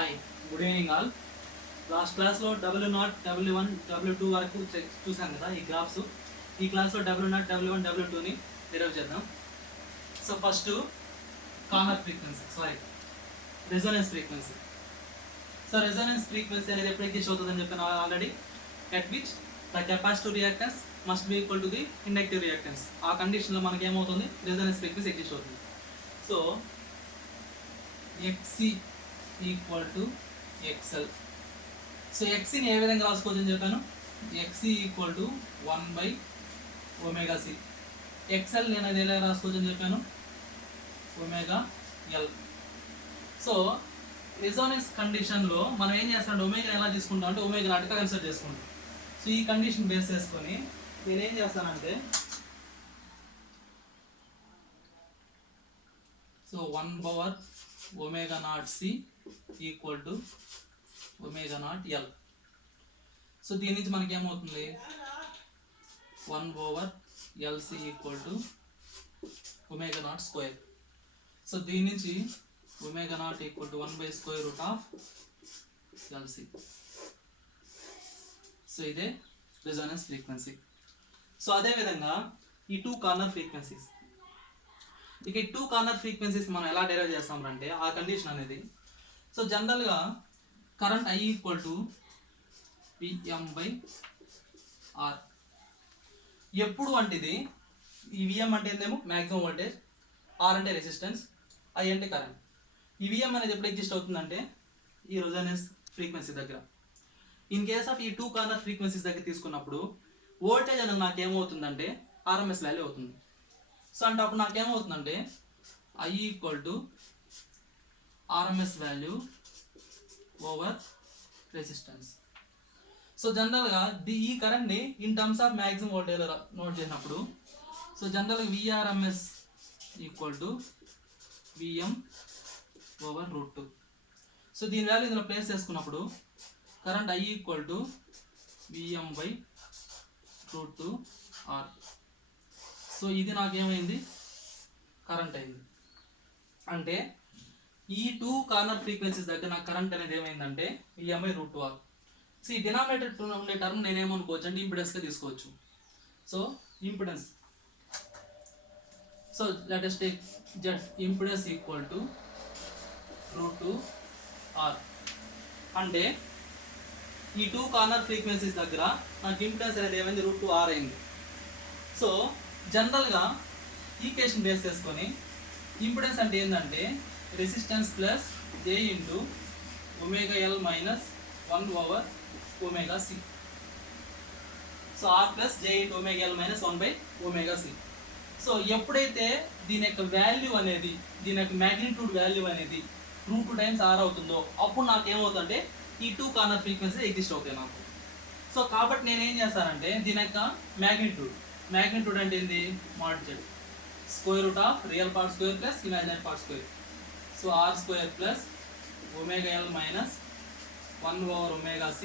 Hi, good evening all. Last క్లాస్లో W0, W1, W2 వరకు చూసాం కదా ఈ గ్రాఫ్స్. ఈ క్లాస్లో W0, W1, W2ని డెరైవ్ చేద్దాం. So first corner frequency, resonance frequency. So resonance frequency అనేది ఎప్పుడు ఎగ్జిస్ట్ అవుతుందని చెప్పాను already. At which the capacitive reactance must be equal to the inductive reactance. ఆ కండిషన్లో మనకి ఏమవుతుంది, రెజోనెన్స్ ఫ్రీక్వెన్సీ ఎగ్జిస్ట్ అవుతుంది. So XC equal to XL. So XCని ఏ విధంగా రాసుకోవచ్చు అని చెప్పాను. XC equal to 1/ωc. XL నేను అది ఎలా రాసుకోవచ్చు అని చెప్పాను, ωL. సో రెజోనెన్స్ కండిషన్లో మనం ఏం చేస్తామంటే ఒమేగా ఎలా తీసుకుంటాం అంటే ఒమేగా నాటుగా కన్సిడర్ చేసుకుంటాం. సో ఈ కండిషన్ బేస్ చేసుకొని నేను ఏం చేస్తానంటే so 1/ωc equal to ωL. So దీని నుంచి మనకి ఏమవుతుంది, 1/LC ఈక్వల్ టు ω0². సో దీని నుంచి ω0 ఈక్వల్ టు 1/√LC. సో ఇదే రెజోనెన్స్ ఫ్రీక్వెన్సీ. సో అదేవిధంగా ఈ టూ కార్నర్ ఫ్రీక్వెన్సీస్, ఇక ఈ టూ కార్నర్ ఫ్రీక్వెన్సీస్ మనం ఎలా డెరైవ్ చేస్తామంటే ఆ కండిషన్ అనేది. సో జనరల్గా current I equal to VM/R. ఎప్పుడు అంటే ఇది ఈ VM అంటే ఏందేమో మ్యాక్సిమం వోల్టేజ్, R అంటే రెసిస్టెన్స్, I అంటే కరెంట్. ఈ VM అనేది ఎప్పుడు ఎగ్జిస్ట్ అవుతుందంటే ఈ రెజోనెన్స్ ఫ్రీక్వెన్సీ దగ్గర. ఇన్ కేస్ ఆఫ్ ఈ టూ కార్నర్ ఫ్రీక్వెన్సీస్ దగ్గర తీసుకున్నప్పుడు వోల్టేజ్ అనేది నాకేమవుతుందంటే RMS వాల్యూ అవుతుంది. సో అంటే అప్పుడు నాకేమవుతుందంటే I equal to RMS value over resistance. So జనరల్గా ఈ కరెంట్ని in terms of maximum voltage note చేసినప్పుడు సో జనరల్గా VRMS equal to VM/√2. So దీని వాల్యూ ఇందులో ప్లేస్ చేసుకున్నప్పుడు current I equal to VM/√2R. So ఇది నాకేమైంది, కరెంట్ అయింది. అంటే ఈ టూ కార్నర్ ఫ్రీక్వెన్సీస్ దగ్గర నాకు కరెంట్ అనేది ఏమైందంటే VM/√2R. సో ఈ డినామినేటర్ ఉండే టర్మ్ నేనేమనుకోవచ్చు అంటే ఇంపిడెన్స్గా తీసుకోవచ్చు. So impedance, so let us take Z impedance equal to √2R. అంటే ఈ టూ కార్నర్ ఫ్రీక్వెన్సీస్ దగ్గర నాకు ఇంపిడెన్స్ అనేది ఏమైంది, √2R అయింది. సో జనరల్గా ఈక్వేషన్ బేస్ చేసుకొని ఇంపిడెన్స్ అంటే ఏంటంటే resistance plus J into ωL minus 1/ωc. So R plus J into ωL minus 1/ωc. So ఎప్పుడైతే దీని యొక్క వాల్యూ అనేది, దీని యొక్క మ్యాగ్నిట్యూడ్ వాల్యూ అనేది √2 టైమ్స్ R అవుతుందో అప్పుడు నాకు ఏమవుతుందంటే ఈ టూ కార్నర్ ఫ్రీక్వెన్సీ ఎగ్జిస్ట్ అవుతాయి నాకు. సో కాబట్టి నేను ఏం చేస్తానంటే దీని యొక్క మ్యాగ్నిట్యూడ్ అంటే ఏంది, mod Z, √, real part square plus imaginary part square. So R² plus ωL minus 1/ωc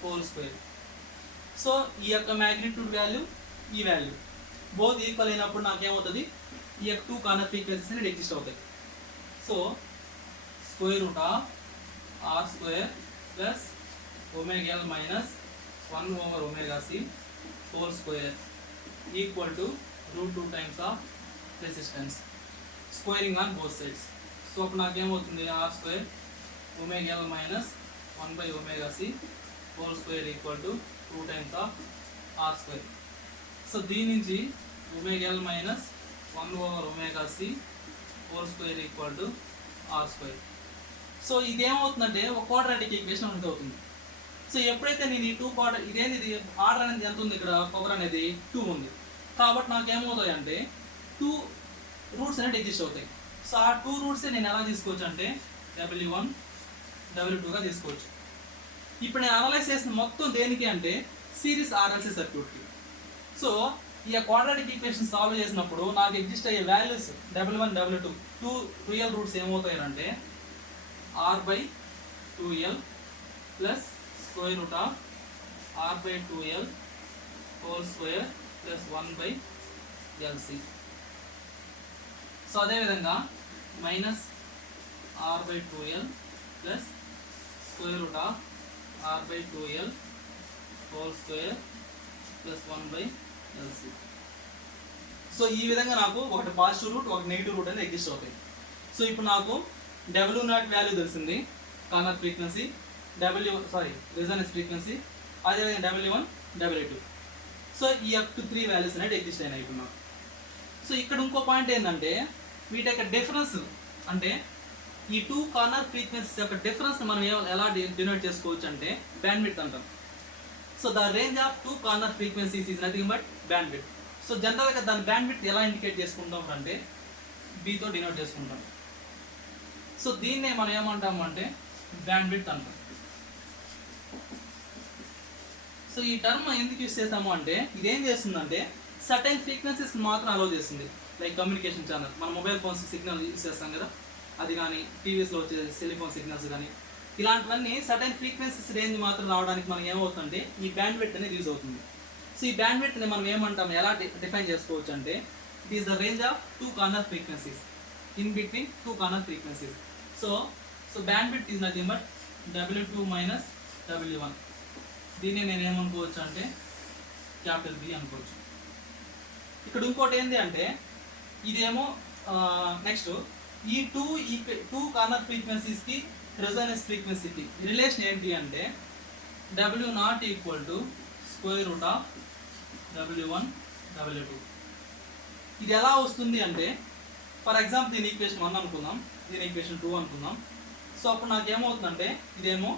whole square. So ఈ యొక్క మ్యాగ్నిట్యూడ్ వాల్యూ, ఈ వాల్యూ బోత్ ఈక్వల్ అయినప్పుడు నాకేమవుతుంది, ఈ యొక్క టూ కార్నర్ ఫ్రీక్వెన్సీస్ అనేది ఎగ్జిస్ట్ అవుతాయి. So √R² plus ωL minus 1/ωc whole square equal to √2 times of resistance, squaring on both sides. So అప్పుడు నాకేమవుతుంది, R² ωL minus 1/ωc whole square equal to 2 times of R². So దీని నుంచి ωL minus 1/ωc whole square equal to R². So ఇదేమవుతుందంటే ఒక quadratic equation అనేది అవుతుంది. So ఎప్పుడైతే నేను ఈ టూ క్వాడ్ర ఇదేంది, ఇది ఆర్డర్ అనేది ఎంత ఉంది, ఇక్కడ పవర్ అనేది 2 ఉంది. కాబట్టి నాకేమవుతాయి అంటే 2 రూట్స్ అనేది ఎగ్జిస్ట్ అవుతాయి. సో ఆ 2 రూట్స్ నేను ఎలా తీసుకోవచ్చు అంటే W1, W2గా తీసుకోవచ్చు. ఇప్పుడు నేను అనలైజ్ చేసిన మొత్తం దేనికి అంటే సిరీస్ RLC సర్క్యూట్కి. సో ఈ క్వాడ్రాటిక్ ఈక్వేషన్ సాల్వ్ చేసినప్పుడు నాకు ఎగ్జిస్ట్ అయ్యే values W1, W2 2 real roots ఏమవుతాయంటే R/2L plus √R/2L whole square plus 1/LC. So అదేవిధంగా minus R/2L plus square root of R by 2l whole square plus 1 by LC. So ఈ విధంగా నాకు ఒకటి positive root ఒకటి negative root అనేది exist అవుతాయి. So ఇప్పుడు నాకు W0 వాల్యూ తెలిసింది, కార్నర్ ఫ్రీక్వెన్సీ, రెజోనెన్స్ ఫ్రీక్వెన్సీ, అదేవిధంగా W1 W2. సో ఈ అప్ టు 3 వాల్యూస్ అనేది ఎగ్జిస్ట్ అయినాయి ఇప్పుడు నాకు. సో ఇక్కడ ఇంకో పాయింట్ ఏంటంటే వీటి యొక్క డిఫరెన్స్, అంటే ఈ 2 కార్నర్ ఫ్రీక్వెన్సీస్ యొక్క డిఫరెన్స్ మనం ఎలా డినోట్ చేసుకోవచ్చు అంటే బ్యాండ్విడ్త్ అంటాం. So the range of 2 corner frequencies is nothing but bandwidth. So జనరల్గా దాని బ్యాండ్విడ్త్ ఎలా ఇండికేట్ చేసుకుంటాం అంటే బీతో డినోట్ చేసుకుంటాం. సో దీన్నే మనం ఏమంటాము అంటే బ్యాండ్విడ్త్ అంటాం. సో ఈ టర్మ్ ఎందుకు యూస్ చేస్తాము అంటే ఇదేం చేస్తుందంటే సర్టైన్ ఫ్రీక్వెన్సీస్ మాత్రం అలౌ చేస్తుంది. లైక్ కమ్యూనికేషన్ ఛానల్, మన మొబైల్ ఫోన్స్ సిగ్నల్ యూస్ చేస్తాం కదా, అది కానీ టీవీస్లో వచ్చే సెలిఫోన్ సిగ్నల్స్ కానీ ఇలాంటివన్నీ సర్టైన్ ఫ్రీక్వెన్సీస్ రేంజ్ మాత్రం రావడానికి మనకి ఏమవుతుందంటే ఈ బ్యాండ్విడ్త్ అనేది యూజ్ అవుతుంది. సో ఈ బ్యాండ్విడ్త్ని మనం ఏమంటాం, ఎలా డిఫైన్ చేసుకోవచ్చు అంటే it is the range of 2 corner frequencies in between 2 corner frequencies. So bandwidth is nothing but W2 minus W1. దీన్ని నేను ఏమనుకోవచ్చు అంటే క్యాపిటల్ బి అనుకోవచ్చు. ఇక్కడ ఇంకోటి ఏంటి అంటే ఇదేమో నెక్స్ట్ ఈ 2 కార్నర్ ఫ్రీక్వెన్సీస్కి రెజోనెన్స్ ఫ్రీక్వెన్సీకి రిలేషన్ ఏంటి అంటే W0 equal to square root of W1 W2. ఇది ఎలా వస్తుంది అంటే ఫర్ ఎగ్జాంపుల్ దీని ఈక్వేషన్ 1 అనుకుందాం, దీని ఈక్వేషన్ 2 అనుకుందాం. సో అప్పుడు నాకు ఏమవుతుందంటే ఇదేమో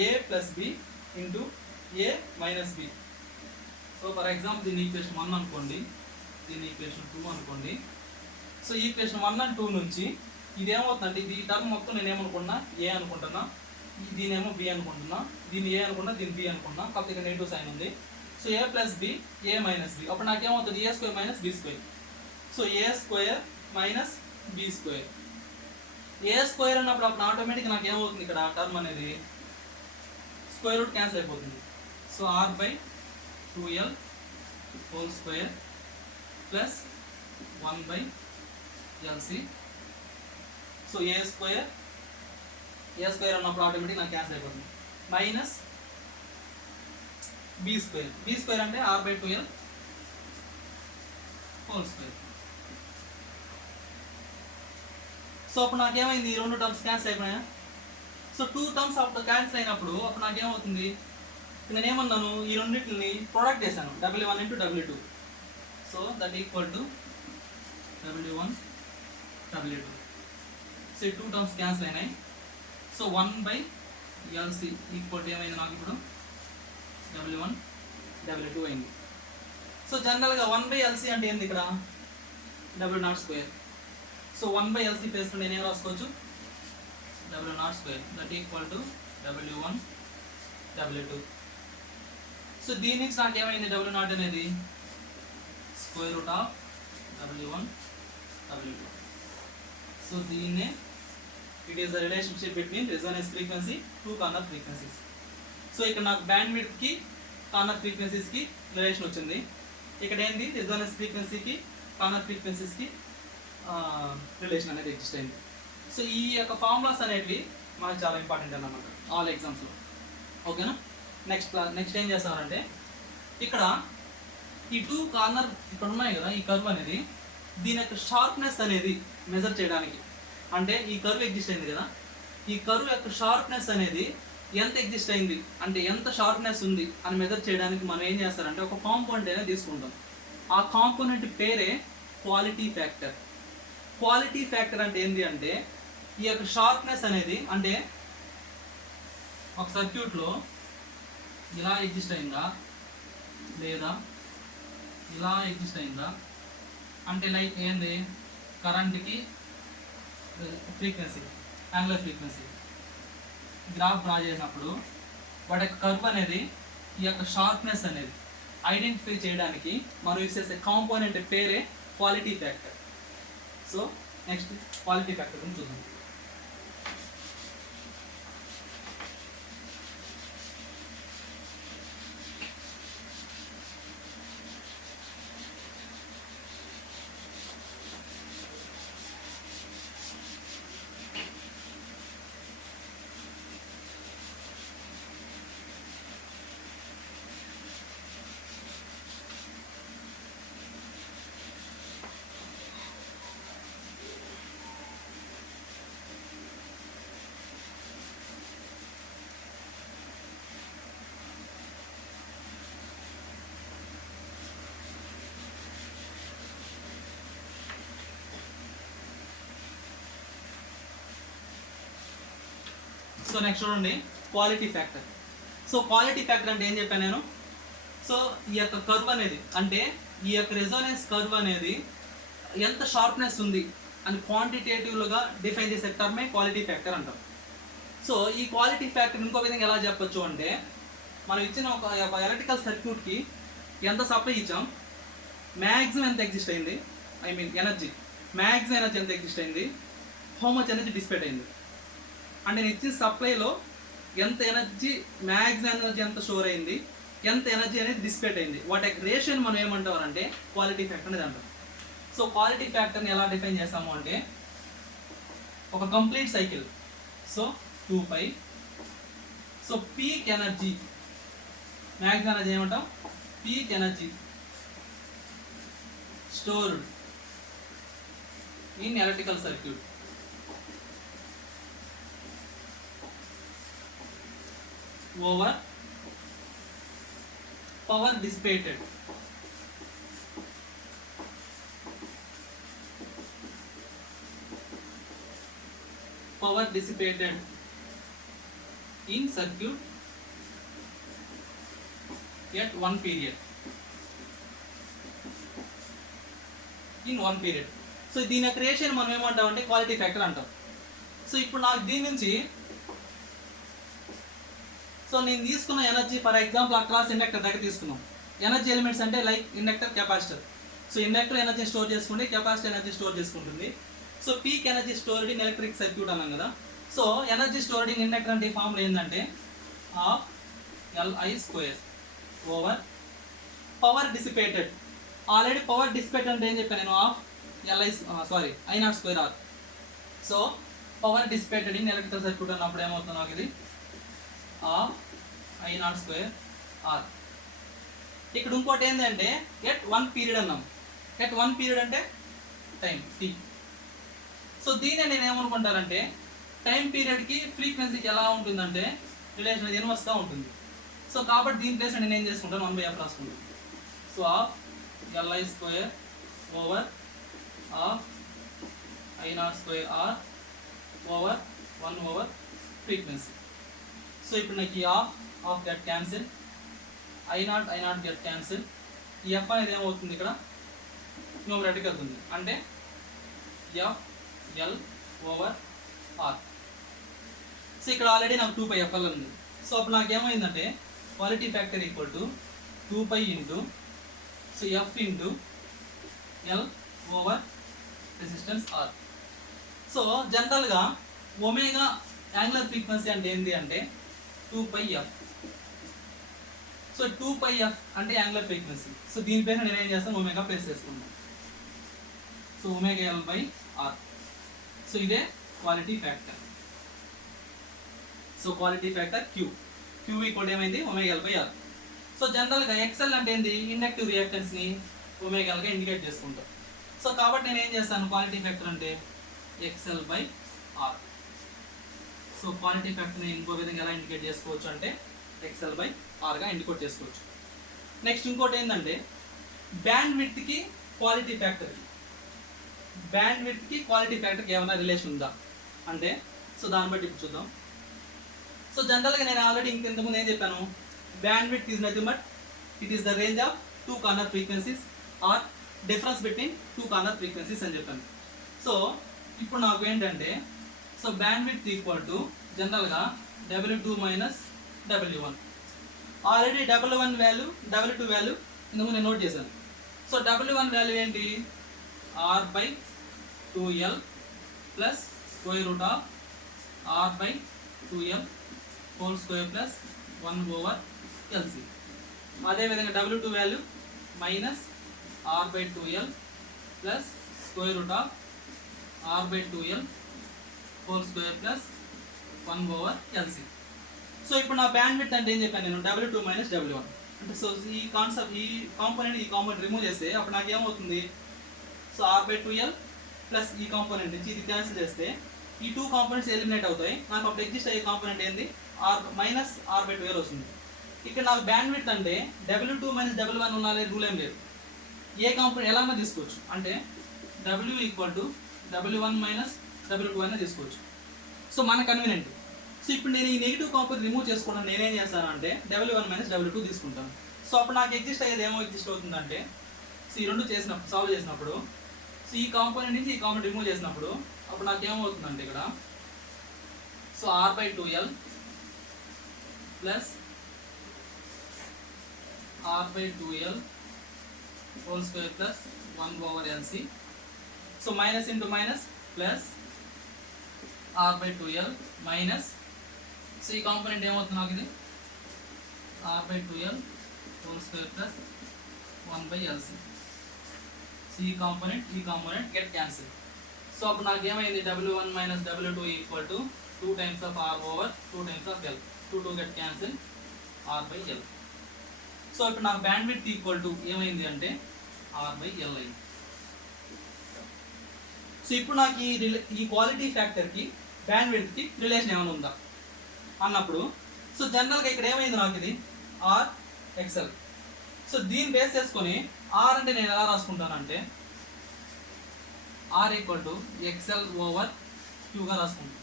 A plus B into A minus B. So for example దీని ఈక్వేషన్ 1 అనుకోండి, దీని ఈక్వేషన్ 2 అనుకోండి. సో ఈక్వేషన్ 1 అండ్ 2 నుంచి ఇదేమవుతుందంటే ఇది ఈ టర్మ్ మొత్తం నేను ఏమనుకున్నా ఏ అనుకుంటున్నా, దీనేమో బి అనుకుంటున్నా, దీన్ని ఏ అనుకున్నా, దీన్ని బి అనుకున్నా, కాకపోతే ఇక్కడ నెగిటివ్ సైన్ ఉంది. So A plus B A minus B, అప్పుడు నాకేమవుతుంది A square minus B square. So A square minus B square. A square అన్నప్పుడు అప్పుడు ఆటోమేటిక్గా నాకు ఏమవుతుంది, ఇక్కడ టర్మ్ అనేది స్క్వేర్ రూట్ క్యాన్సిల్ అయిపోతుంది. So R by 2l whole square plus 1 by LC. So A square అన్నప్పుడు ఆటోమేటిక్ నాకు క్యాన్సిల్ అయిపోతుంది, మైనస్ బి స్క్వేర్ అంటే R by 2l whole square. So అప్పుడు నాకేమైంది, ఈ 2 టర్మ్స్ క్యాన్సిల్ అయిపోయా. సో 2 టర్మ్స్ అప్పుడు క్యాన్సిల్ అయినప్పుడు అప్పుడు నాకేమవుతుంది, నేను ఏమన్నాను ఈ రెండింటిని ప్రొడక్ట్ చేశాను W1 into W2. So that equal to W1 W2. So ఈ 2 టర్మ్స్ క్యాన్సిల్ అయినాయి. So 1 by LC equal to ఏమైంది నాకు ఇప్పుడు W1 W2 అయింది. సో జనరల్గా 1 బై ఎల్సి అంటే ఏంది, ఇక్కడ W0 square. So 1 by LC place నేను ఏం రాసుకోవచ్చు W0 square that equal to W1 W2. So దీని నుంచి నాకు ఏమైంది W0 అనేది square root of W1 W2. So దీన్నే it is the relationship between resonance frequency 2 corner frequencies. So ఇక్కడ నాకు బ్యాండ్విడ్త్కి కార్నర్ ఫ్రీక్వెన్సీస్కి రిలేషన్ వచ్చింది. ఇక్కడ ఏంటి రెజోనెన్స్ ఫ్రీక్వెన్సీకి కార్నర్ ఫ్రీక్వెన్సీస్కి రిలేషన్ అనేది ఎగ్జిస్ట్ అయింది. సో ఈ యొక్క ఫార్ములాస్ అనేవి మనకు చాలా ఇంపార్టెంట్ అన్నమాట ఆల్ ఎగ్జామ్స్లో. ఓకేనా. నెక్స్ట్ ఏం చేస్తారంటే ఇక్కడ ఈ 2 కార్నర్ ఇక్కడ ఉన్నాయి కదా, ఈ కర్వ్ అనేది దీని యొక్క షార్ప్నెస్ అనేది మెజర్ చేయడానికి, అంటే ఈ కర్వ్ ఎగ్జిస్ట్ అయింది కదా, ఈ కర్వ్ యొక్క షార్ప్నెస్ అనేది ఎంత ఎగ్జిస్ట్ అయింది అంటే ఎంత షార్ప్నెస్ ఉంది అని మెజర్ చేయడానికి మనం ఏం చేస్తారంటే ఒక కాంపోనెంట్ అనేది తీసుకుంటాం. ఆ కాంపోనెంట్ పేరే క్వాలిటీ ఫ్యాక్టర్. క్వాలిటీ ఫ్యాక్టర్ అంటే ఏంటి అంటే ఈ యొక్క షార్ప్నెస్ అనేది, అంటే ఒక సర్క్యూట్లో ఇలా ఎగ్జిస్ట్ అయిందా లేదా ఇలా ఎగ్జిస్ట్ అయిందా అంటే లైక్ ఏంది కరెంట్కి frequency angular frequency graph draw చేసినప్పుడు వాటి యొక్క కర్వ్ అనేది ఈ యొక్క షార్ప్నెస్ అనేది ఐడెంటిఫై చేయడానికి మనం యూస్ చేసే కాంపోనెంట్ పేరే quality factor. So next quality factor గురించి చూద్దాం. సో నెక్స్ట్ చూడండి quality factor. So quality factor అంటే ఏం చెప్పాను నేను? సో ఈ యొక్క కర్వ్ అనేది అంటే ఈ యొక్క రెజోనెన్స్ కర్వ్ అనేది ఎంత షార్ప్నెస్ ఉంది అని క్వాంటిటేటివ్గా డిఫైన్ చేసే టర్మే క్వాలిటీ ఫ్యాక్టర్ అంటాం. సో ఈ క్వాలిటీ ఫ్యాక్టర్ ఇంకో విధంగా ఎలా చెప్పొచ్చు అంటే, మనం ఇచ్చిన ఒక ఎలక్ట్రికల్ సర్క్యూట్కి ఎంత సప్లై ఇచ్చాం, మ్యాక్సిమం ఎంత ఎగ్జిస్ట్ అయింది, I mean energy, maximum energy ఎంత ఎగ్జిస్ట్ అయింది, హౌ మచ్ ఎనర్జీ డిసిపేట్ అయింది. అంటే నేను ఇచ్చిన సప్లైలో ఎంత ఎనర్జీ, మ్యాక్సిమం ఎనర్జీ ఎంత స్టోర్ అయింది, ఎంత ఎనర్జీ అనేది డిసిపేట్ అయింది, వాటి రేషియో మనం ఏమంటాం అంటే క్వాలిటీ ఫ్యాక్టర్ అనేది అంటాం. సో క్వాలిటీ ఫ్యాక్టర్ని ఎలా డిఫైన్ చేస్తాము అంటే, ఒక complete cycle, so 2π, so peak energy, maximum energy ఏమంటాం, peak energy stored in electrical circuit over power dissipated in circuit at one period, in one period. So దీని యొక్క రేషియోని మనం ఏమంటాం అంటే క్వాలిటీ ఫ్యాక్టర్ అంటాం. సో ఇప్పుడు నాకు దీని నుంచి సో నేను తీసుకున్న energy, for example across inductor దగ్గర తీసుకున్నాం. ఎనర్జీ ఎలిమెంట్స్ అంటే like inductor, capacitor. So inductor energy store చేసుకుంటే కెపాసిటర్ ఎనర్జీ స్టోర్ చేసుకుంటుంది. So peak energy stored in electric circuit అన్నాం కదా. So energy stored in inductor అంటే ఈ ఫార్ములా ఏంటంటే half Li² over power dissipated. Already power dissipated అంటే ఏం చెప్పాను నేను, half I0² R. So power dissipated in electrical circuit అన్నప్పుడు ఏమవుతుంది నాకు ఇది I0² R. ఇక్కడ ఇంకోటి ఏంటంటే ఎట్ వన్ పీరియడ్ అన్నాం. ఎట్ వన్ పీరియడ్ అంటే టైం T. సో దీన్ని నేను ఏమనుకుంటానంటే టైం పీరియడ్కి ఫ్రీక్వెన్సీకి ఎలా ఉంటుందంటే రిలేషన్ అనేది ఇన్వర్స్గా ఉంటుంది. సో కాబట్టి దీని ప్లేస్ నేను ఏం చేసుకుంటాను, 1/f రాసుకుంటాను. So Li² over I0² R over 1 frequency. So ఇప్పుడు నాకు ఈ half get cancel, I0 get cancel. ఈ ఎఫ్ అనేది ఏమవుతుంది ఇక్కడ న్యూమరేటర్కి వెళ్తుంది, అంటే FL ఓవర్ R. సో ఇక్కడ ఆల్రెడీ నాకు 2πFL ఉంది. సో అప్పుడు నాకు ఏమైందంటే quality factor equal to 2π into so F into L over resistance R. So జనరల్గా ఒమేగా యాంగులర్ ఫ్రీక్వెన్సీ అంటే ఏంటి అంటే 2πF. సో 2πF అంటే యాంగులర్ ఫ్రీక్వెన్సీ. సో దీనిపైన నేను ఏం చేస్తాను, ఒమేగా ప్లేస్ చేసుకుంటాను. So omega L/R. సో ఇదే quality factor. So quality factor Q equal ఏమైంది, ఒమేగా L/R. సో జనరల్గా XL అంటే ఏంది, ఇండక్టివ్ రియాక్టెన్స్ని ఒమేగాగా ఇండికేట్ చేసుకుంటాం. సో కాబట్టి నేను ఏం చేస్తాను, క్వాలిటీ ఫ్యాక్టర్ అంటే XL/R. సో క్వాలిటీ ఫ్యాక్టర్ని ఇంకో విధంగా ఎలా ఇండికేట్ చేసుకోవచ్చు అంటే XL/Rగా ఇండికేట్ చేసుకోవచ్చు. నెక్స్ట్ ఇంకోటి ఏంటంటే బ్యాండ్ విడ్త్కి క్వాలిటీ ఫ్యాక్టర్కి ఏమైనా రిలేషన్ ఉందా అంటే, సో దాన్ని బట్టి ఇప్పుడు చూద్దాం. సో జనరల్గా నేను ఆల్రెడీ ఇంతకుముందు ఏం చెప్పాను, bandwidth is nothing but it is the range of 2 corner frequencies or difference between 2 corner frequencies అని చెప్పాను. సో ఇప్పుడు నాకు ఏంటంటే, so bandwidth equal to జనరల్గా W2 minus W1. Already W1 value W2 value ఇంతకుముందు నేను note చేశాను. So W1 value ఏంటి, R/2L plus square root of R/2L whole square plus 1/LC. అదేవిధంగా W2 value minus R/2L plus square root of R/2L whole square plus 1/LC. So ఇప్పుడు నా band width అంటే ఏం చెప్పాను నేను, W2 మైనస్ W1 అంటే. So ఈ కాంపోనెంట్ రిమూవ్ చేస్తే అప్పుడు నాకు ఏమవుతుంది, సో R/2L ప్లస్ ఈ కాంపోనెంట్ నుంచి ఇది క్యాన్సిల్ చేస్తే ఈ 2 కాంపోనెంట్స్ ఎలిమినేట్ అవుతాయి. నాకు అప్పుడు ఎగ్జిస్ట్ అయ్యే కాంపోనెంట్ ఏంది, మైనస్ R/2L వస్తుంది. ఇక్కడ నాకు బ్యాండ్ విడ్త్ అంటే W2 మైనస్ W1 ఉండాలనే రూల్ ఏం లేదు. ఏ కాంపోనెంట్ ఎలా తీసుకోవచ్చు అంటే W equal to W1 minus W2 అయినా తీసుకోవచ్చు. సో మన కన్వీనియంట్. సో ఇప్పుడు నేను ఈ నెగిటివ్ కాంపోనెంట్ రిమూవ్ చేసుకోవడం నేనేం చేస్తానంటే W1 మైనస్ W2 తీసుకుంటాను. సో అప్పుడు నాకు ఎగ్జిస్ట్ అయ్యేది ఏమో ఎగ్జిస్ట్ అవుతుందంటే, సో ఈ రెండు చేసినప్పుడు సాల్వ్ చేసినప్పుడు, సో ఈ కాంపోనెంట్ నుంచి ఈ కాంపోనెంట్ రిమూవ్ చేసినప్పుడు అప్పుడు నాకు ఏమవుతుందంటే ఇక్కడ so R/2L plus R/2L whole square plus 1/LC. So minus into minus plus R/2L minus, so ఈ కాంపోనెంట్ ఏమవుతుంది నాకు ఇది R/2L whole square plus 1/LC. So ఈ కాంపోనెంట్ గెట్ క్యాన్సిల్. సో అప్పుడు నాకు ఏమైంది W1 minus W2 equal to 2 times of R over 2 times of L. 2 get cancel R/L. So ఇప్పుడు నాకు బ్యాండ్విడ్త్ ఈక్వల్ టు ఏమైంది అంటే R/L అయింది. సో ఇప్పుడు నాకు ఈ క్వాలిటీ ఫ్యాక్టర్కి బ్యాండ్విడ్త్కి రిలేషన్ ఏమైనా ఉందా అన్నప్పుడు, సో జనరల్గా ఇక్కడ ఏమైంది నాకు ఇది RXL. సో దీన్ని బేస్ చేసుకొని R అంటే నేను ఎలా రాసుకుంటానంటే R equal to XL over Qగా రాసుకుంటాను.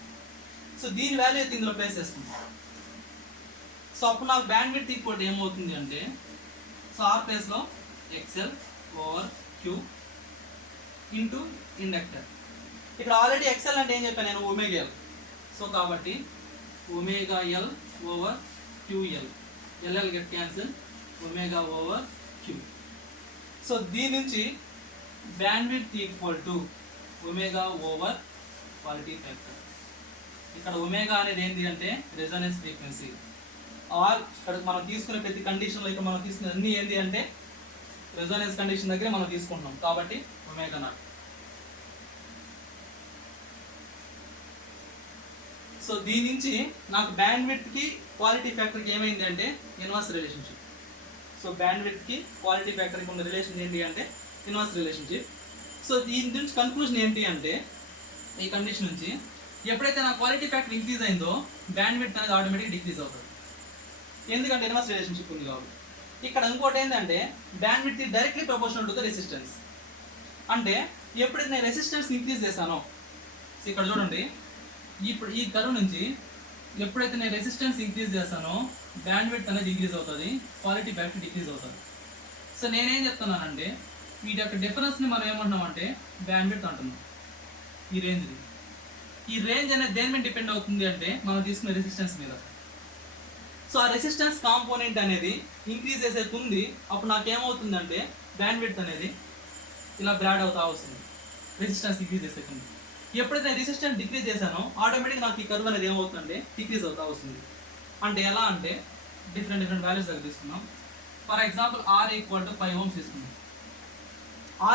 సో దీని వాల్యూ అయితే ఇందులో ప్లేస్ చేసుకుంటాను. సో అప్పుడు నాకు బ్యాండ్విడ్త్ ఈక్వల్ టు ఏమవుతుంది అంటే, సో R ప్లేస్లో XL over Q into inductor. ఇక్కడ ఆల్రెడీ XL అంటే ఏం చెప్పాను నేను, ఒమేగా L. సో కాబట్టి omega L over QL, LL get cancel, omega over Q. So దీని నుంచి bandwidth equal to omega over quality factor. ఇక్కడ ఒమేగా అనేది ఏంటి అంటే రెజొనెన్స్ ఫ్రీక్వెన్సీ. ఆల్ ఇక్కడ మనం తీసుకునే ప్రతి కండిషన్లో ఇక్కడ మనం తీసుకునే అన్ని ఏంటి అంటే రెజొనెన్స్ కండిషన్ దగ్గర మనం తీసుకుంటున్నాం కాబట్టి ఒమేగా నాట్. సో దీని నుంచి నాకు బ్యాండ్విడ్త్కి క్వాలిటీ ఫ్యాక్టర్కి ఏమైంది అంటే ఇన్వర్స్ రిలేషన్షిప్. సో బ్యాండ్విడ్త్కి క్వాలిటీ ఫ్యాక్టర్కి ఉన్న రిలేషన్ ఏంటి అంటే ఇన్వర్స్ రిలేషన్షిప్. సో దీని నుంచి కన్క్లూజన్ ఏంటి అంటే, ఈ కండిషన్ నుంచి ఎప్పుడైతే నా క్వాలిటీ ఫ్యాక్టర్ ఇంక్రీజ్ అయిందో బ్యాండ్విడ్త్ అనేది ఆటోమేటిక్గా డిక్రీజ్ అవుతుంది, ఎందుకంటే ఇన్వర్స్ రిలేషన్షిప్ ఉంది కాబట్టి. ఇక్కడ ఇంకోటి ఏంటంటే bandwidth directly proportional to the resistance. అంటే ఎప్పుడైతే నేను రెసిస్టెన్స్ ఇంక్రీజ్ చేశానో, ఇక్కడ చూడండి ఇప్పుడు ఈ కర్వ్ నుంచి ఎప్పుడైతే నేను రెసిస్టెన్స్ ఇంక్రీజ్ చేస్తానో బ్యాండ్విడ్త్ అనేది ఇంక్రీజ్ అవుతుంది, క్వాలిటీ ఫ్యాక్టర్ డిక్రీజ్ అవుతుంది. సో నేనేం చెప్తున్నానంటే వీటి యొక్క డిఫరెన్స్ని మనం ఏమంటున్నామంటే బ్యాండ్విడ్త్ అంటున్నాం. ఈ రేంజ్ అనేది దేని మీద డిపెండ్ అవుతుంది అంటే మనం తీసుకునే రెసిస్టెన్స్ మీద. సో ఆ రెసిస్టెన్స్ కాంపోనెంట్ అనేది ఇంక్రీజ్ చేసే ఉంది, అప్పుడు నాకేమవుతుందంటే బ్యాండ్విడ్త్ అనేది ఇలా బ్రాడ్ అవుతా వస్తుంది రెసిస్టెన్స్ ఇంక్రీజ్ చేసే ఉంది. ఎప్పుడైతే నేను రెసిస్టెన్స్ డిక్రీజ్ చేశానో ఆటోమేటిక్గా నాకు ఈ కర్వ్ అనేది ఏమవుతుందంటే డిక్రీజ్ అవుతా వస్తుంది. అంటే ఎలా అంటే డిఫరెంట్ వాల్యూస్ దగ్గర తీసుకున్నాం. For example R equal to 5 ohms తీసుకున్నాం.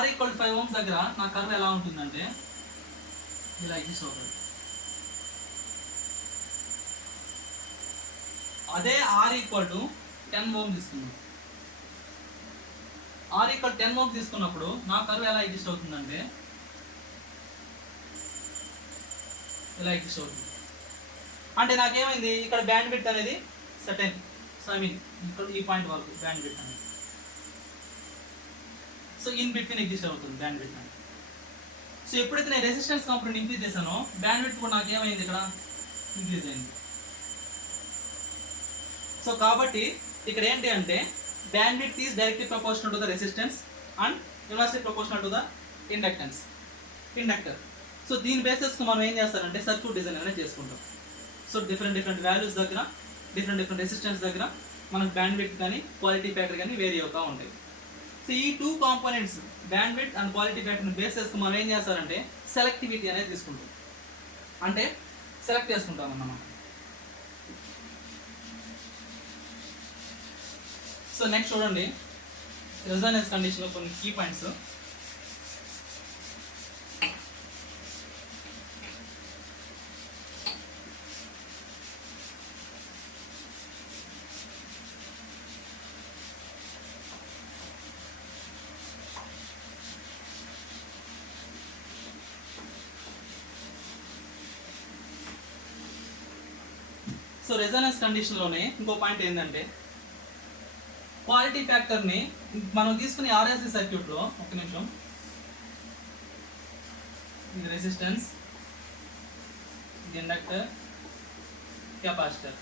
R ఈక్వల్ టు 5 ohms దగ్గర నా కర్వ్ ఎలా ఉంటుందంటే ఇలా ఎగ్జిస్ట్ అవుతుంది. అదే R ఈక్వల్ టు 10 ohms తీసుకున్నాం. R ఈక్వల్ 10 ohms తీసుకున్నప్పుడు నా కర్వ్ ఎలా ఎగ్జిస్ట్ అవుతుందంటే ఇలా ఎగ్జిస్ట్ అవుతుంది. అంటే నాకేమైంది ఇక్కడ బ్యాండ్విడ్త్ అనేది సర్టెన్, సో ఐ మీన్ ఇక్కడ ఈ పాయింట్ వరకు బ్యాండ్విడ్త్ అనేది, సో ఇన్ బిట్వీన్ ఎగ్జిస్ట్ అవుతుంది బ్యాండ్విడ్త్ అనేది. సో ఎప్పుడైతే నేను రెసిస్టెన్స్ కాంపోనెంట్ ఇంక్రీజ్ చేశానో బ్యాండ్విడ్త్ కూడా నాకు ఏమైంది ఇక్కడ ఇంక్రీజ్ అయింది. సో కాబట్టి ఇక్కడ ఏంటి అంటే bandwidth is directly proportional to the resistance and inversely proportional to the inductor. So దీని బేసిస్కి మనం ఏం చేస్తారంటే సర్క్యూట్ డిజైన్ అనేది చేసుకుంటాం. సో డిఫరెంట్ వాల్యూస్ దగ్గర డిఫరెంట్ రెసిస్టెన్స్ దగ్గర మనకు బ్యాండ్విడ్త్ కానీ క్వాలిటీ ఫ్యాక్టర్ కానీ వేరీ అవుతూ ఉంటాయి. సో ఈ two components bandwidth and quality ఫ్యాక్టర్ని బేసిస్కి మనం ఏం చేస్తారంటే సెలెక్టివిటీ అనేది తీసుకుంటాం, అంటే సెలెక్ట్ చేసుకుంటాం అన్నమాట. సో నెక్స్ట్ చూడండి రెజొనెన్స్ కండిషన్లో కొన్ని కీ పాయింట్స్. సో రెజొనెన్స్ కండిషన్లోనే ఇంకో పాయింట్ ఏంటంటే క్వాలిటీ ఫ్యాక్టర్ని మనం తీసుకునే ఆర్ఎల్సి సర్క్యూట్లో ఒక నిమిషం, ఇది రెసిస్టెన్స్, ఇది ఇండక్టర్, కెపాసిటర్.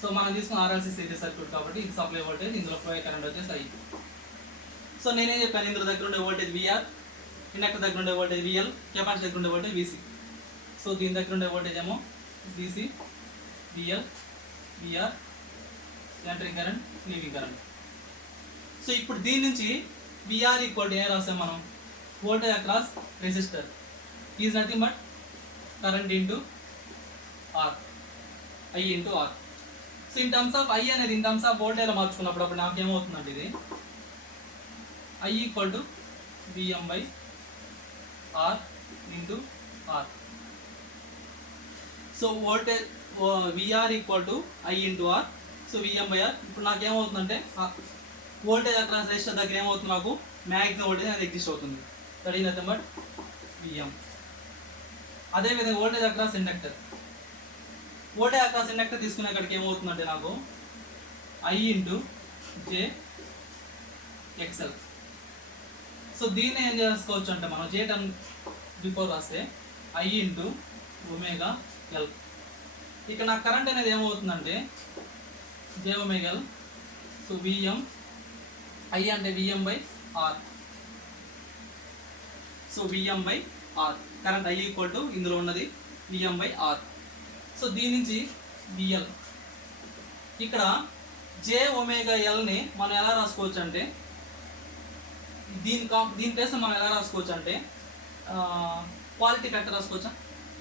సో మనం తీసుకున్న ఆర్ఎల్సి సిరీస్ సర్క్యూట్ కాబట్టి ఇది సప్లై వోల్టేజ్, ఇందులో ఫ్లో కరెంట్ వచ్చేసి I. సో నేనేం చెప్పాను, ఇందులో దగ్గర ఉండే వోల్టేజ్ VR, ఇండక్టర్ దగ్గర ఉండే వోల్టేజ్ VL, కెపాసిటర్ దగ్గర ఉండే వోల్టేజ్ VC. సో దీని దగ్గర ఉండే వోల్టేజ్ ఏమో DC, VL, VR, entering current, leaving current. So ఇప్పుడు దీని నుంచి VR ఈక్వల్ టు ఏం రాస్తాం మనం, voltage across resistor is nothing but current into R, I into R. So in terms of I అనేది ఇన్ టర్మ్స్ ఆఫ్ వోల్టేజ్లో మార్చుకున్నప్పుడు అప్పుడు నాకు ఏమవుతుందండి, ఇది I equal to VM by R into R. So voltage VR equal to I into R. So VM by R. ఇప్పుడు నాకు ఏమవుతుందంటే వోల్టేజ్ అక్రాస్ రెసిస్టర్ దగ్గర ఏమవుతుంది, నాకు మ్యాక్సిమం వోల్టేజ్ అనేది ఎగ్జిస్ట్ అవుతుంది, that is nothing but VM. అదేవిధంగా voltage across inductor, voltage across inductor తీసుకునే అక్కడికి ఏమవుతుందంటే నాకు I into J XL. So దీన్ని ఏం చేసుకోవచ్చు అంటే మనం J టర్మ్ బిఫోర్ రాస్తే I ఇంటూ ఒమేగా L. ఇక్కడ నాకు కరెంట్ అనేది ఏమవుతుందంటే J omega L. So VM, I అంటే VM by R. So VM by R, current I equal to ఇందులో ఉన్నది VM బై R. సో దీని నుంచి VL, ఇక్కడ J ఒమేగా Lని మనం ఎలా రాసుకోవచ్చు అంటే దీని ప్లేస్ మనం ఎలా రాసుకోవచ్చు అంటే క్వాలిటీ ఫ్యాక్టర్ రాసుకోవచ్చా.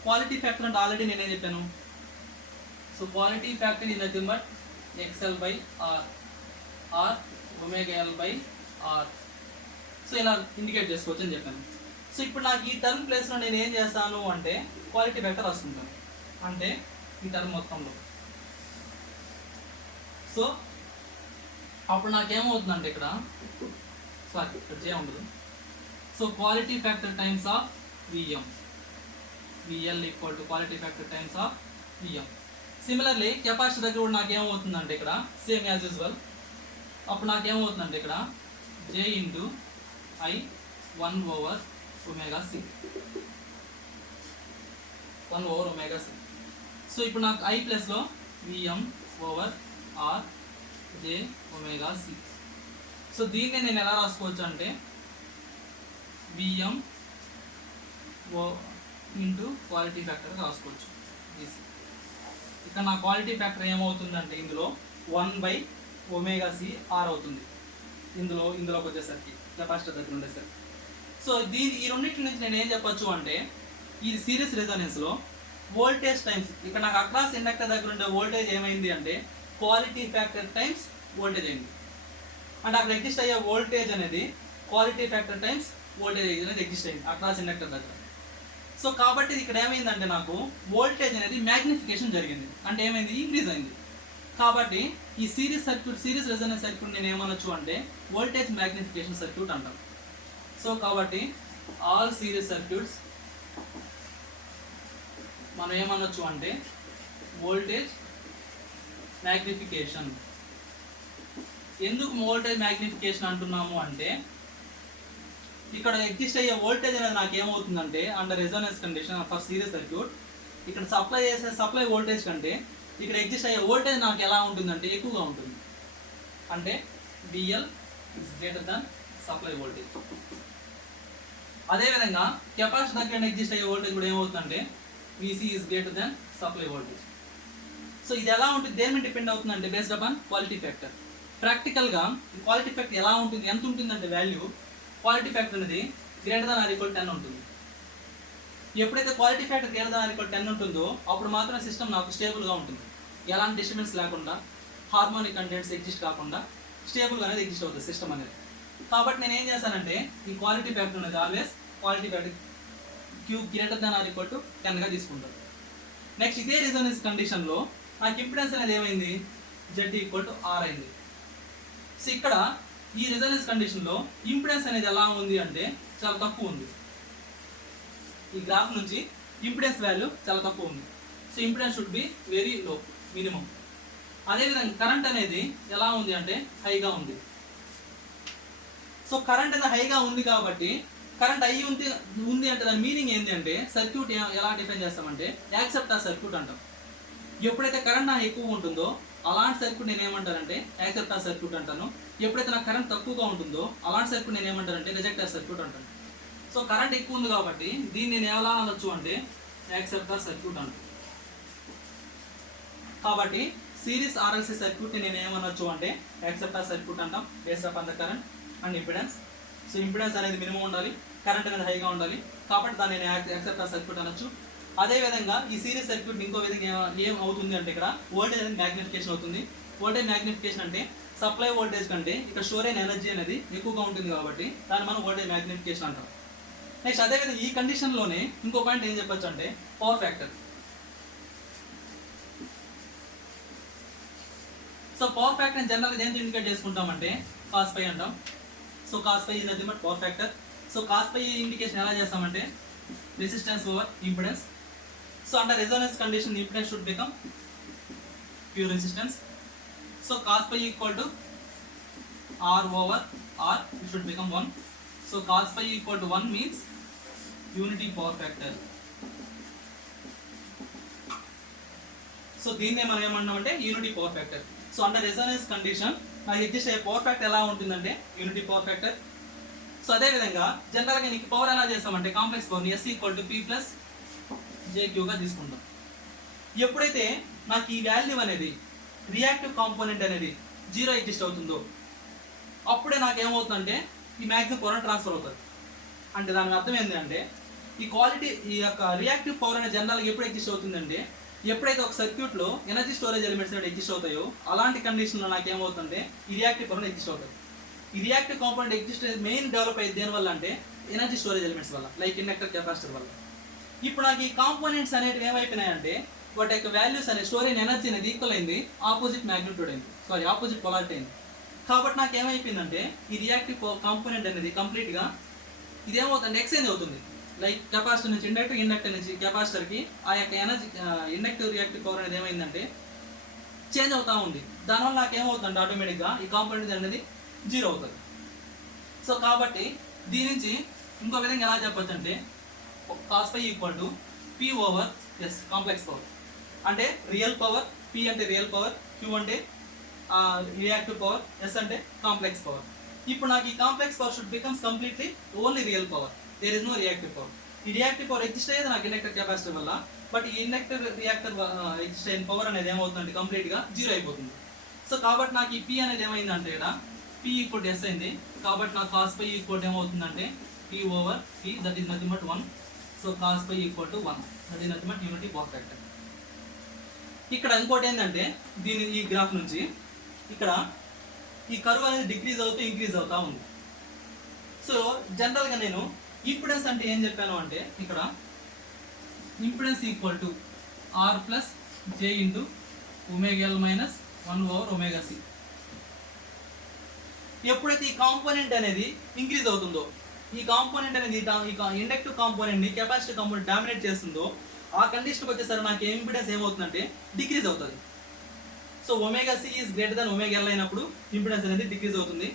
క్వాలిటీ ఫ్యాక్టర్ అంటే ఆల్రెడీ నేనేం చెప్పాను, so quality factor is nothing but XL by R, R omega L by R. So ఇలా ఇండికేట్ చేసుకోవచ్చు అని చెప్పాను. సో ఇప్పుడు నాకు ఈ టర్మ్ ప్లేస్లో నేను ఏం చేస్తాను అంటే క్వాలిటీ ఫ్యాక్టర్ రాసుకుంటాను, అంటే ఈ టర్మ్ మొత్తంలో. సో అప్పుడు నాకేమవుతుందంటే ఇక్కడ సారీ ఇక్కడ J ఉండదు. So quality factor times of VM, VL equal to quality factor times of VM. Similarly capacitor దగ్గర కూడా నాకేమవుతుందంటే ఇక్కడ సేమ్ యాజ్ యూజువల్. అప్పుడు నాకేమవుతుందంటే ఇక్కడ J into I 1 over omega C, 1 over omega C. So ఇప్పుడు నాకు I ప్లస్లో VM over R J omega C. So దీన్ని నేను ఎలా రాసుకోవచ్చు అంటే VM ఇంటూ క్వాలిటీ ఫ్యాక్టర్ రాసుకోవచ్చు. ఇక్కడ నా క్వాలిటీ ఫ్యాక్టర్ ఏమవుతుందంటే ఇందులో 1 బై ఒమేగా C R అవుతుంది, ఇందులోకి వచ్చేసరికి కెపాసిటర్ దగ్గర ఉండేసరికి. సో ఈ రెండింటి నుంచి నేను ఏం చెప్పచ్చు అంటే ఈ సిరీస్ రెజోనెన్స్లో వోల్టేజ్ టైమ్స్, ఇక్కడ నాకు అక్రాస్ ఇండక్టర్ దగ్గర ఉండే వోల్టేజ్ ఏమైంది అంటే క్వాలిటీ ఫ్యాక్టర్ టైమ్స్ వోల్టేజ్ అయింది. అంటే అక్కడ ఎగ్జిస్ట్ అయ్యే వోల్టేజ్ అనేది క్వాలిటీ ఫ్యాక్టర్ టైమ్స్ వోల్టేజ్ అనేది ఎగ్జిస్ట్ అయింది అక్రాస్ ఇండక్టర్ దగ్గర. సో కాబట్టి ఇక్కడ ఏమైందంటే నాకు వోల్టేజ్ అనేది మ్యాగ్నిఫికేషన్ జరిగింది, అంటే ఏమైంది, ఇంక్రీజ్ అయింది. కాబట్టి ఈ సిరీస్ రెజోనెన్స్ సర్క్యూట్ నేను ఏమనొచ్చు అంటే వోల్టేజ్ మ్యాగ్నిఫికేషన్ సర్క్యూట్ అంటాం. సో కాబట్టి ఆల్ సిరీస్ సర్క్యూట్స్ మనం ఏమనొచ్చు అంటే వోల్టేజ్ మ్యాగ్నిఫికేషన్. ఎందుకు వోల్టేజ్ మ్యాగ్నిఫికేషన్ అంటున్నాము అంటే ఇక్కడ ఎగ్జిస్ట్ అయ్యే వోల్టేజ్ అనేది నాకు ఏమవుతుందంటే under Resonance condition for series circuit ఇక్కడ సప్లై వోల్టేజ్ కంటే ఇక్కడ ఎగ్జిస్ట్ అయ్యే వోల్టేజ్ నాకు ఎలా ఉంటుందంటే ఎక్కువగా ఉంటుంది, అంటే VL is greater than supply voltage. అదేవిధంగా కెపాసిటర్ దగ్గర ఎగ్జిస్ట్ అయ్యే వోల్టేజ్ కూడా ఏమవుతుందంటే VC is greater than supply voltage. So ఇది ఎలా ఉంటుంది, దేని మీద డిపెండ్ అవుతుందంటే బేస్డ్ అపాన్ క్వాలిటీ ఫ్యాక్టర్. ప్రాక్టికల్గా క్వాలిటీ ఫ్యాక్టర్ ఎలా ఉంటుంది, ఎంత ఉంటుందంటే వాల్యూ క్వాలిటీ ఫ్యాక్టర్ అనేది గ్రేటర్ దాన్ ఆర్ ఈక్వల్ 10 ఉంటుంది. ఎప్పుడైతే quality factor greater than or equal 10 ఉంటుందో అప్పుడు మాత్రమే సిస్టమ్ నాకు స్టేబుల్గా ఉంటుంది, ఎలాంటి డిస్టర్బెన్స్ లేకుండా, హార్మోనిక్ కంటెంట్స్ ఎగ్జిస్ట్ కాకుండా స్టేబుల్గా అనేది ఎగ్జిస్ట్ అవుతుంది సిస్టమ్ అనేది. కాబట్టి నేను ఏం చేస్తానంటే ఈ క్వాలిటీ ఫ్యాక్టర్ అనేది always quality factor Q greater than or equal to 10గా తీసుకుంటారు. నెక్స్ట్ ఇదే రెజోనెన్స్ కండిషన్లో నాకు ఇంపిడెన్స్ అనేది ఏమైంది, Z ఈక్వల్ టు R అయింది. సో ఇక్కడ ఈ రెజోనెన్స్ కండిషన్లో ఇంపిడెన్స్ అనేది ఎలా ఉంది అంటే చాలా తక్కువ ఉంది. ఈ గ్రాఫ్ నుంచి ఇంపిడెన్స్ వాల్యూ చాలా తక్కువ ఉంది. So impedance should be very low, minimum. అదేవిధంగా కరెంట్ అనేది ఎలా ఉంది అంటే హైగా ఉంది. సో కరెంట్ అనేది హైగా ఉంది కాబట్టి కరెంట్ ఐ ఉంది అంటే దాని మీనింగ్ ఏంటి అంటే సర్క్యూట్ ఎలా డిఫైన్ చేస్తామంటే యాక్సెప్టార్ సర్క్యూట్ అంటాం. ఎప్పుడైతే కరెంట్ నాకు ఎక్కువ ఉంటుందో అలాంటి సర్క్యూట్ నేను ఏమంటానంటే యాక్సెప్టార్ సర్క్యూట్ అంటాను. ఎప్పుడైతే నాకు కరెంట్ తక్కువగా ఉంటుందో అలాంటి సర్క్యూట్ నేను ఏమంటానంటే రిజెక్టర్ సర్క్యూట్ అంటాను. సో కరెంట్ ఎక్కువ ఉంది కాబట్టి దీన్ని నేను ఎలా అనొచ్చు అంటే యాక్సెప్టార్ సర్క్యూట్ అంటాను. కాబట్టి సిరీస్ ఆర్ఎల్సి సర్క్యూట్ని నేను ఏమనొచ్చు అంటే యాక్సెప్టార్ సర్క్యూట్ అంటాం based on the current and impedance. So impedance అనేది మినిమం ఉండాలి, కరెంట్ అనేది హైగా ఉండాలి, కాబట్టి దాన్ని నేను యాక్సెప్టార్ సర్క్యూట్ అనొచ్చు. అదేవిధంగా ఈ సిరీస్ సర్క్యూట్ ఇంకో విధంగా ఏం అవుతుంది అంటే ఇక్కడ వోల్టేజ్ అనేది మ్యాగ్నిఫికేషన్ అవుతుంది. వోల్టేజ్ మ్యాగ్నిఫికేషన్ అంటే సప్లై వోల్టేజ్ కంటే ఇక్కడ స్టోర్ అయిన ఎనర్జీ అనేది ఎక్కువగా ఉంటుంది కాబట్టి దాన్ని మనం వోల్టేజ్ మ్యాగ్నిఫికేషన్ అంటాం. నెక్స్ట్ అదేవిధంగా ఈ కండిషన్లోనే ఇంకో పాయింట్ ఏం చెప్పొచ్చు అంటే power factor. So power factor జనరల్గా దేంతో ఇండికేట్ చేసుకుంటామంటే కాస్ పై అంటాం. So cos phi is nothing but power factor. So cos phi indication ఎలా చేస్తామంటే resistance over impedance. So under resonance condition impedance should become pure resistance. So cos phi equal to R over R, it should become 1. So cos phi equal to 1 means unity power factor. So దీన్నే మనం ఏమన్నామంటే unity power factor. So under resonance condition నాకు exist అయ్యే power factor ఎలా ఉంటుందంటే unity power factor. So అదేవిధంగా జనరల్గా నీకు పవర్ ఎలా చేస్తామంటే కాంప్లెక్స్ పవర్ని S equal to P plus JQగా తీసుకుంటాం. ఎప్పుడైతే నాకు ఈ వాల్యూ అనేది రియాక్టివ్ కాంపోనెంట్ అనేది 0 ఎగ్జిస్ట్ అవుతుందో అప్పుడే నాకు ఏమవుతుందంటే ఈ మ్యాక్సిమం పవర్ ట్రాన్స్ఫర్ అవుతుంది. అంటే దానికి అర్థం ఏంటంటే ఈ క్వాలిటీ ఈ యొక్క రియాక్టివ్ పవర్ అనేది జనరల్గా ఎప్పుడు ఎగ్జిస్ట్ అవుతుందంటే ఎప్పుడైతే ఒక సర్క్యూట్లో ఎనర్జీ స్టోరేజ్ ఎలిమెంట్స్ అనేవి ఎగ్జిస్ట్ అవుతాయో అలాంటి కండిషన్లో నాకు ఏమవుతుందంటే ఈ రియాక్టివ్ పవర్ ఎగ్జిస్ట్ అవుతుంది. ఈ reactive component exist main develop అయ్యేది దేనివల్ల అంటే ఎనర్జీ స్టోరేజ్ ఎలిమెంట్స్ వల్ల, లైక్ ఇండక్టర్ కెపాసిటర్ వల్ల. ఇప్పుడు నాకు ఈ కాంపోనెంట్స్ అనేవి ఏమైపోయినాయంటే వాటి యొక్క వాల్యూస్ అనేది స్టోరేజ్ ఎనర్జీ అనేది ఈక్వల్ అయింది, ఆపోజిట్ మ్యాగ్నిట్యూడ్ అయింది, ఆపోజిట్ పొలారిటీ అయింది. కాబట్టి నాకు ఏమైపోయిందంటే ఈ రియాక్టివ్ కాంపోనెంట్ అనేది కంప్లీట్గా ఇదేమవుతుంది ఎక్స్చేంజ్ అవుతుంది. లైక్ కెపాసిటర్ నుంచి ఇండక్టర్ నుంచి కెపాసిటర్కి ఆ యొక్క ఎనర్జీ ఇండక్టివ్ రియాక్టివ్ పవర్ అనేది ఏమైందంటే చేంజ్ అవుతూ ఉంది. దానివల్ల నాకు ఏమవుతుందంటే ఆటోమేటిక్గా ఈ కాంపోనెంట్ అనేది 0 అవుతుంది. సో కాబట్టి దీని నుంచి ఇంకో విధంగా ఎలా చెప్పొచ్చు అంటే cos phi equal to P over S complex power. అంటే రియల్ పవర్, P అంటే రియల్ పవర్, Q అంటే రియాక్టివ్ పవర్, S అంటే కాంప్లెక్స్ పవర్. ఇప్పుడు నాకు ఈ complex power should becomes completely only real power, there is no reactive power. ఈ reactive power exist అయ్యేది నాకు ఇండక్టర్ కెపాసిటర్ వల్ల, బట్ ఈ ఇండక్టర్ రియాక్టర్ ఎగ్జిస్ట్ అయిన పవర్ అనేది ఏమవుతుందంటే కంప్లీట్గా 0 అయిపోతుంది. సో కాబట్టి నాకు ఈ P అనేది ఏమైందంటే ఇక్కడ P ఈక్వల్ టు S అయింది. కాబట్టి నాకు కాస్ పై ఈక్వల్ ఏమవుతుందంటే P over P, that is nothing but 1. So cos phi equal to 1, that is nothing but unity power factor. ఇక్కడ ఇంకోటి ఏంటంటే దీని ఈ గ్రాఫ్ నుంచి ఇక్కడ ఈ కర్వ్ అనేది డిక్రీజ్ అవుతూ ఇంక్రీజ్ అవుతూ ఉంది. సో జనరల్గా నేను ఇంపిడెన్స్ అంటే ఏం చెప్పాను అంటే ఇక్కడ impedance equal to R plus J into omega minus 1 over omega C. ఎప్పుడైతే ఈ కాంపోనెంట్ అనేది ఇంక్రీజ్ అవుతుందో, ఈ కాంపోనెంట్ అనేది ఈ ఇండక్టివ్ కాంపోనెంట్ని కెపాసిటీ కాంపోనెంట్ డామినేట్ చేస్తుందో ఆ కండిషన్కి వచ్చేసరికి నాకు ఇంపిడెన్స్ ఏమవుతుందంటే డిక్రీజ్ అవుతుంది. So omega C is greater than omega L అయినప్పుడు ఇంపిడెన్స్ అనేది డిక్రీజ్ అవుతుంది.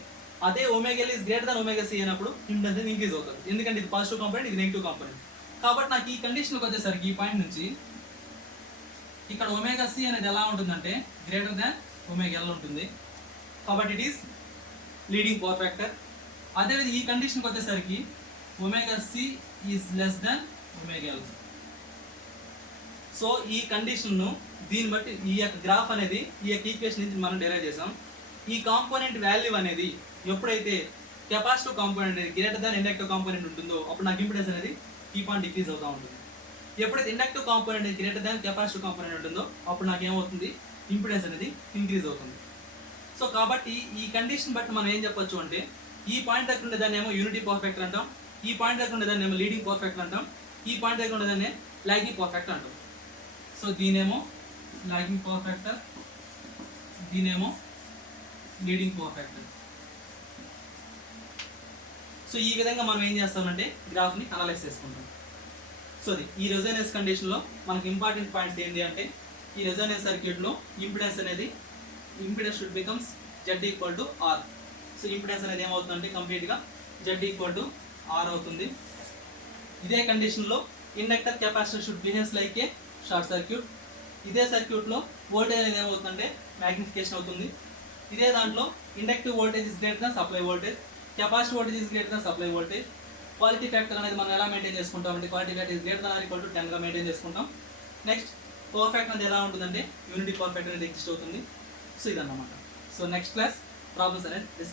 అదే omega L is greater than omega C అయినప్పుడు ఇంపిడెన్స్ అనేది ఇంక్రీజ్ అవుతుంది. ఎందుకంటే ఇది పాజిటివ్ కాంపోనెంట్, ఇది నెగిటివ్ కాంపోనెంట్. కాబట్టి నాకు ఈ కండిషన్కి వచ్చేసరికి ఈ పాయింట్ నుంచి ఇక్కడ ఒమేగా C అనేది ఎలా ఉంటుందంటే గ్రేటర్ దెన్ ఒమేగా L ఉంటుంది. కాబట్టి it is leading power factor. అదేవిధంగా ఈ కండిషన్కి వచ్చేసరికి omega C is less than omega L. So ఈ కండిషన్ను దీన్ని బట్టి ఈ యొక్క గ్రాఫ్ అనేది ఈ యొక్క ఈక్వేషన్ నుంచి మనం డెరైవ్ చేసాం. ఈ కాంపోనెంట్ వాల్యూ అనేది ఎప్పుడైతే కెపాసిటివ్ కాంపోనెంట్ అనేది గ్రేటర్ దాన్ ఇండక్టివ్ కాంపోనెంట్ ఉంటుందో అప్పుడు నాకు ఇంపిడెన్స్ అనేది కీప్ ఆన్ డిక్రీజ్ అవుతూ ఉంటుంది. ఎప్పుడైతే ఇండక్టివ్ కాంపోనెంట్ అనేది గ్రేటర్ దాన్ కెపాసిటివ్ కాంపోనెంట్ ఉంటుందో అప్పుడు నాకు ఏమవుతుంది ఇంపిడెన్స్ అనేది ఇంక్రీజ్ అవుతుంది. సో కాబట్టి ఈ కండిషన్ బట్టి మనం ఏం చెప్పొచ్చు అంటే ఈ పాయింట్ దగ్గర ఉండేదాన్ని ఏమో యూనిటీ పవర్ ఫ్యాక్టర్ అంటాం, ఈ పాయింట్ దగ్గర ఉండేదాన్ని ఏమో లీడింగ్ పవర్ ఫ్యాక్టర్ అంటాం, ఈ పాయింట్ దగ్గర ఉండేదాన్ని లాగింగ్ పవర్ ఫ్యాక్టర్ అంటాం. సో దీనేమో లాగింగ్ పవర్ ఫ్యాక్టర్, దీనేమో లీడింగ్ పవర్ ఫ్యాక్టర్. సో ఈ విధంగా మనం ఏం చేస్తామంటే గ్రాఫ్ని అనలైజ్ చేసుకుంటాం. సో ఈ రెసోనెన్స్ కండిషన్లో మనకి ఇంపార్టెంట్ పాయింట్స్ ఏంటి అంటే ఈ రెసోనెన్స్ సర్క్యూట్లో ఇంపిడెన్స్ అనేది impedance should becomes Z equal to R. So impedance అనేది ఏమవుతుందంటే కంప్లీట్గా Z ఈక్వల్ టు R అవుతుంది. ఇదే కండిషన్లో inductor capacitor should behaves like a short circuit. ఇదే సర్క్యూట్లో వోల్టేజ్ అనేది ఏమవుతుందంటే మ్యాగ్నిఫికేషన్ అవుతుంది. ఇదే దాంట్లో inductive voltage is greater than supply voltage, capacity voltage is greater than supply voltage. Quality factor అనేది మనం ఎలా మెయింటైన్ చేసుకుంటాం అంటే quality factor is greater than or equal to 10గా మెయింటైన్ చేసుకుంటాం. నెక్స్ట్ పవర్ ఫ్యాక్టర్ అనేది ఎలా ఉంటుందంటే యూనిటీ పవర్ ఫ్యాక్టర్ అనేది ఎగ్జిస్ట్ అవుతుంది. సో ఇదన్నమాట. సో నెక్స్ట్ క్లాస్ ప్రాబ్లమ్స్ అనేది